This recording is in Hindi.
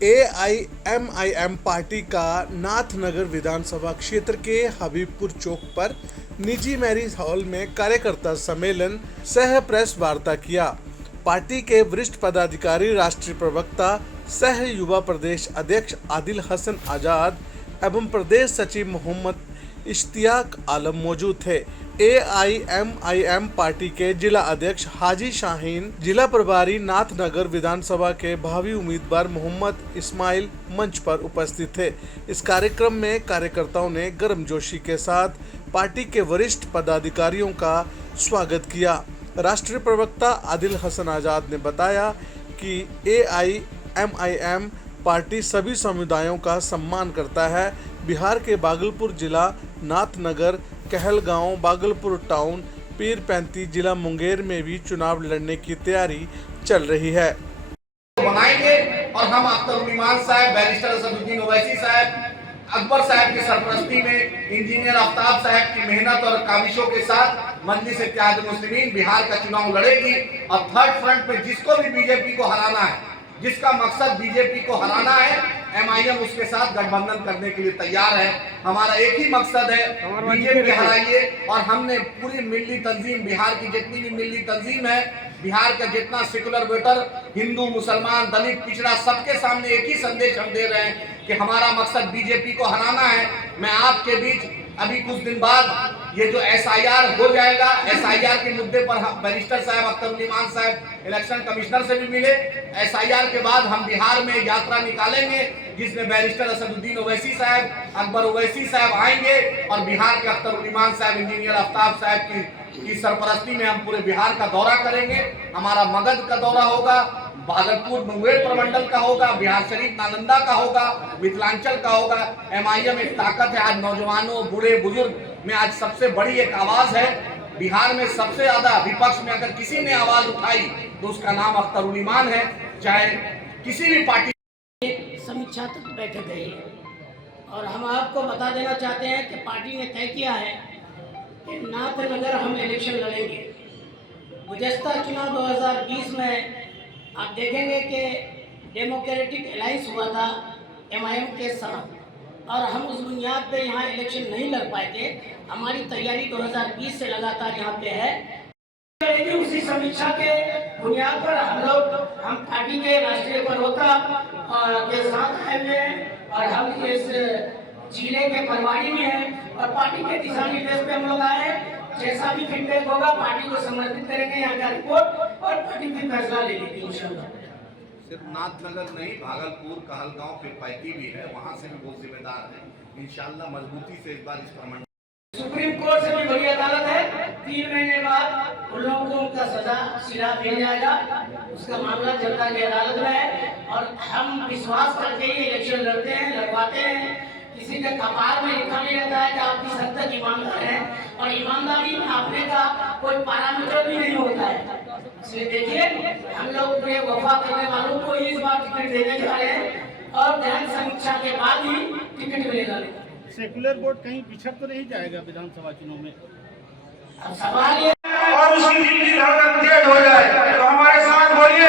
AIMIM पार्टी का नाथनगर विधानसभा क्षेत्र के हबीबपुर चौक पर निजी मैरिज हॉल में कार्यकर्ता सम्मेलन सह प्रेस वार्ता किया। पार्टी के वरिष्ठ पदाधिकारी, राष्ट्रीय प्रवक्ता सह युवा प्रदेश अध्यक्ष आदिल हसन आजाद एवं प्रदेश सचिव मोहम्मद इश्तियाक आलम मौजूद थे। AIMIM पार्टी के जिला अध्यक्ष हाजी शाहीन, जिला प्रभारी नाथनगर विधानसभा के भावी उम्मीदवार मोहम्मद इस्माइल मंच पर उपस्थित थे। इस कार्यक्रम में कार्यकर्ताओं ने गर्मजोशी के साथ पार्टी के वरिष्ठ पदाधिकारियों का स्वागत किया। राष्ट्रीय प्रवक्ता आदिल हसन आजाद ने बताया कि AIMIM पार्टी सभी समुदायों का सम्मान करता है। बिहार के भागलपुर जिला, नाथनगर, कहलगांव, भागलपुर टाउन, पीरपैंती जिला मुंगेर में भी चुनाव लड़ने की तैयारी चल रही है। बनाएंगे और हम अख्तर साहब, बैरिस्टर असदुद्दीन ओवैसी साहब, अकबर साहब की सरपरस्ती में इंजीनियर आफ्ताब साहब की मेहनत और काविशों के साथ मजलिस इत्तेहादुल मुस्लिमीन बिहार का चुनाव लड़ेगी। और थर्ड फ्रंट पे जिसको भी बीजेपी को हराना है, जिसका मकसद बीजेपी को हराना है, MIM उसके साथ गठबंधन करने के लिए तैयार है। हमारा एक ही मकसद है, बीजेपी हराइए। और हमने पूरी मिली तंजीम, बिहार की जितनी भी मिली तंजीम है, बिहार का जितना सेकुलर वोटर, हिंदू, मुसलमान, दलित, पिछड़ा, सबके सामने एक ही संदेश हम दे रहे हैं कि हमारा मकसद बीजेपी को हराना है। मैं आपके बीच अभी कुछ दिन बाद ये जो SIR हो जाएगा, SIR के मुद्दे पर बैरिस्टर साहब, अख्तर साहब इलेक्शन कमिश्नर से भी मिले। SIR के बाद हम बिहार में यात्रा निकालेंगे जिसमें बैरिस्टर असदुद्दीन ओवैसी साहब, अकबर ओवैसी साहब आएंगे और बिहार के अख्तर साहब, इंजीनियर आफ्ताब साहब की सरपरस्ती में हम पूरे बिहार का दौरा करेंगे। हमारा मगध का दौरा होगा, भागलपुर मुंगेर प्रमंडल का होगा, बिहार शरीफ नालंदा का होगा, मिथिलांचल का होगा। MIM एक ताकत है। आज नौजवानों, बूढ़े बुजुर्ग में आज सबसे बड़ी एक आवाज है। बिहार में सबसे ज्यादा विपक्ष में अगर किसी ने आवाज उठाई तो उसका नाम अख्तर है, चाहे किसी भी पार्टी। समीक्षा तक बैठक है और हम आपको बता देना चाहते हैं कि पार्टी ने तय किया है कि नाथनगर हम इलेक्शन लड़ेंगे। गुज़श्ता चुनाव 2020 में आप देखेंगे कि डेमोक्रेटिक अलायंस हुआ था MIM के साथ और हम उस बुनियाद पे यहाँ इलेक्शन नहीं लड़ पाए थे। हमारी तैयारी 2020 से लगातार यहाँ पे है। उसी समीक्षा के बुनियाद पर हम पार्टी के राष्ट्रीय प्रवक्ता के साथ आए हुए हैं और हम इस जिले के प्रभारी में हैं और पार्टी के दिशा निर्देश पे हम लोग आए। जैसा भी फीडबैक होगा पार्टी को समर्पित करेंगे यहाँ का रिपोर्ट और पार्टी भी फैसला ले लेगी इंशाल्लाह। सिर्फ नाथनगर नहीं, भागलपुर, कहलगांव, पीरपैंती भी है, वहाँ से भी बहुत जिम्मेदार है। इंशाल्लाह मजबूती से इस बार इस प्रमंडल सुप्रीम कोर्ट से भी बड़ी अदालत है। 3 महीने बाद उन लोगों को उनका सजा सिरा मिल जाएगा। उसका मामला जनता की अदालत में है और हम विश्वास करके ही इलेक्शन लड़ते हैं, लड़वाते हैं। किसी के कपार में लिखा नहीं रहता है कि आपकी संतक ईमानदार है और ईमानदारी नापने का कोई पैरामीटर भी नहीं होता है। इसलिए देखिए, हम लोग पूरे वफा करने वालों को इस बार टिकट देने जा रहे हैं और गहन समीक्षा के बाद ही टिकट मिलेगा। सेकुलर वोट कहीं पिछड़ तो नहीं जाएगा विधानसभा चुनाव में? अब सवाल ये और उसकी धड़कन तेज हो जाए तो हमारे साथ बोलिए